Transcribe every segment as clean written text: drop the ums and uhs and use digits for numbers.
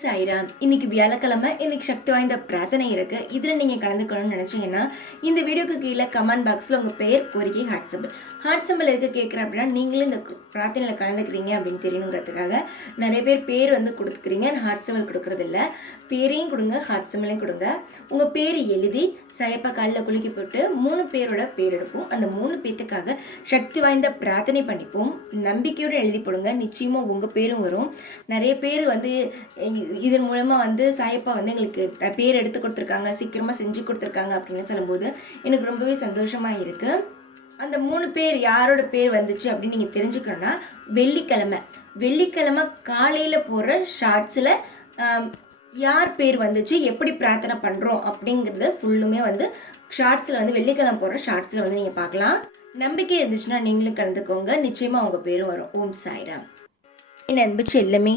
சாய்ராம். இன்னைக்கு வியாழக்கிழமை. இன்னைக்கு சக்தி வாய்ந்த பிரார்த்தனை இருக்கு. இதில் நீங்கள் கலந்துக்கணும்னு நினச்சிங்கன்னா இந்த வீடியோக்கு கீழே கமெண்ட் பாக்ஸில் உங்கள் பெயர், கோரிக்கை, ஹார்ட் சிம்பிள் எதுக்கு கேட்குறேன் அப்படின்னா, நீங்களும் இந்த பிரார்த்தனையில் கலந்துக்கிறீங்க அப்படின்னு தெரியணுங்கிறதுக்காக நிறைய பேர் கொடுத்துக்கிறீங்க. ஹார்ட் சிம்பிள் கொடுக்குறதில்ல. பேரையும் கொடுங்க, ஹார்ட் சிம்பிளையும் கொடுங்க. உங்கள் பேர் எழுதி சயப்பா காலில் குலுக்கி போட்டு 3 பேரோட பேர் எடுப்போம். அந்த 3 பேத்துக்காக சக்தி வாய்ந்த பிரார்த்தனை பண்ணிப்போம். நம்பிக்கையோடு எழுதி போடுங்க. நிச்சயமாக உங்கள் பேரும் வரும். நிறைய பேர் இதன் மூலமாக சாயப்பா எங்களுக்கு பேர் எடுத்து கொடுத்துருக்காங்க, சீக்கிரமாக செஞ்சு கொடுத்துருக்காங்க அப்படின்னு சொல்லும்போது எனக்கு ரொம்பவே சந்தோஷமாக இருக்குது. அந்த 3 பேர் யாரோட பேர் வந்துச்சு அப்படின்னு நீங்கள் தெரிஞ்சுக்கணுன்னா, வெள்ளிக்கிழமை காலையில் போகிற ஷார்ட்ஸில் யார் பேர் வந்துச்சு, எப்படி பிரார்த்தனை பண்ணுறோம் அப்படிங்கிறத ஃபுல்லுமே ஷார்ட்ஸில் வெள்ளிக்கிழமை போகிற ஷார்ட்ஸில் நீங்கள் பார்க்கலாம். நம்பிக்கை இருந்துச்சுன்னா நீங்களும் கலந்துக்கோங்க. நிச்சயமாக உங்கள் பேரும் வரும். ஓம் சாய்ராம். என் அன்பு செல்லமே,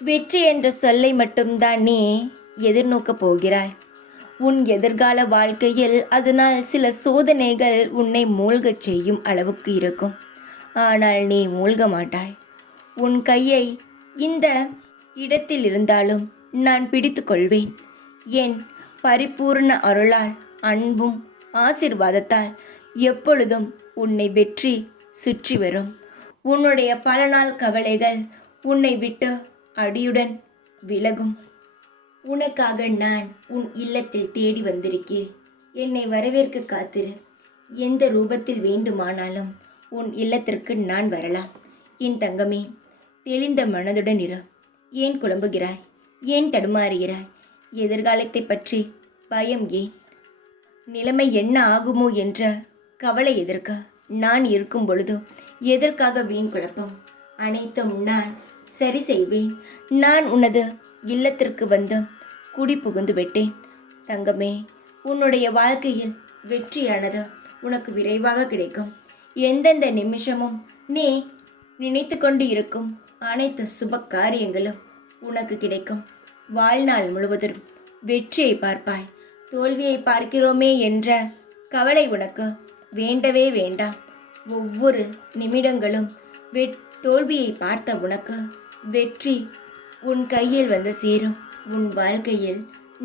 வெற்றி என்ற சொல்லை மட்டும்தான் நீ எதிர்நோக்கப் போகிறாய். உன் எதிர்கால வாழ்க்கையில் அதனால் சில சோதனைகள் உன்னை மூழ்கச் செய்யும் அளவுக்கு இருக்கும். ஆனால் நீ மூழ்க மாட்டாய். உன் கையை இந்த இடத்தில் இருந்தாலும் நான் பிடித்து கொள்வேன். என் பரிபூர்ண அருளால், அன்பும் ஆசீர்வாதத்தால் எப்பொழுதும் உன்னை வெற்றி சுற்றி வரும். உன்னுடைய பல நாள் கவலைகள் உன்னை விட்டு அடியுடன் விலகும். உனக்காக நான் உன் இல்லத்தில் தேடி வந்திருக்கிறேன். என்னை வரவேற்க காத்திரு. எந்த ரூபத்தில் வேண்டுமானாலும் உன் இல்லத்திற்கு நான் வரலாம். என் தங்கமே, தெளிந்த மனதுடன் இரு. ஏன் குழம்புகிறாய்? ஏன் தடுமாறுகிறாய்? எதிர்காலத்தை பற்றி பயம் ஏன்? நிலைமை என்ன ஆகுமோ என்ற கவலை எதற்க? நான் இருக்கும் பொழுது எதற்காக வீண் குழப்பம்? அனைத்தும் நான் சரி செய்வேன். நான் உனது இல்லத்திற்கு வந்து குடி புகுந்து விட்டேன். தங்கமே, உன்னுடைய வாழ்க்கையில் வெற்றியானது உனக்கு விரைவாக கிடைக்கும். எந்தெந்த நிமிஷமும் நீ நினைத்து கொண்டு இருக்கும் அனைத்து சுப காரியங்களும் உனக்கு கிடைக்கும். வாழ்நாள் முழுவதும் வெற்றியை பார்ப்பாய். தோல்வியை பார்க்கிறோமே என்ற கவலை உனக்கு வேண்டவே வேண்டாம். ஒவ்வொரு நிமிடங்களும் தோல்வியை பார்த்த உனக்கு வெற்றி உன் கையில் சேரும். உன் வாழ்க்கையில்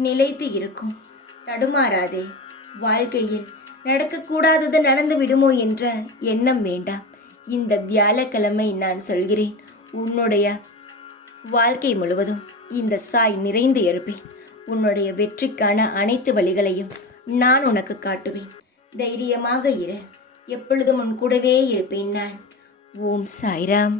நிலைத்து இருக்கும். தடுமாறாதே. வாழ்க்கையில் நடக்கக்கூடாதது நடந்து விடுமோ என்ற எண்ணம் வேண்டாம். இந்த வியாழக்கிழமை நான் சொல்கிறேன், உன்னுடைய வாழ்க்கை முழுவதும் இந்த சாய் நிறைந்து இருப்பேன். உன்னுடைய வெற்றிக்கான அனைத்து வழிகளையும் நான் உனக்கு காட்டுவேன். தைரியமாக இரு. எப்பொழுதும் உன் கூடவே இருப்பேன் நான். ஓம் சாய்ராம்.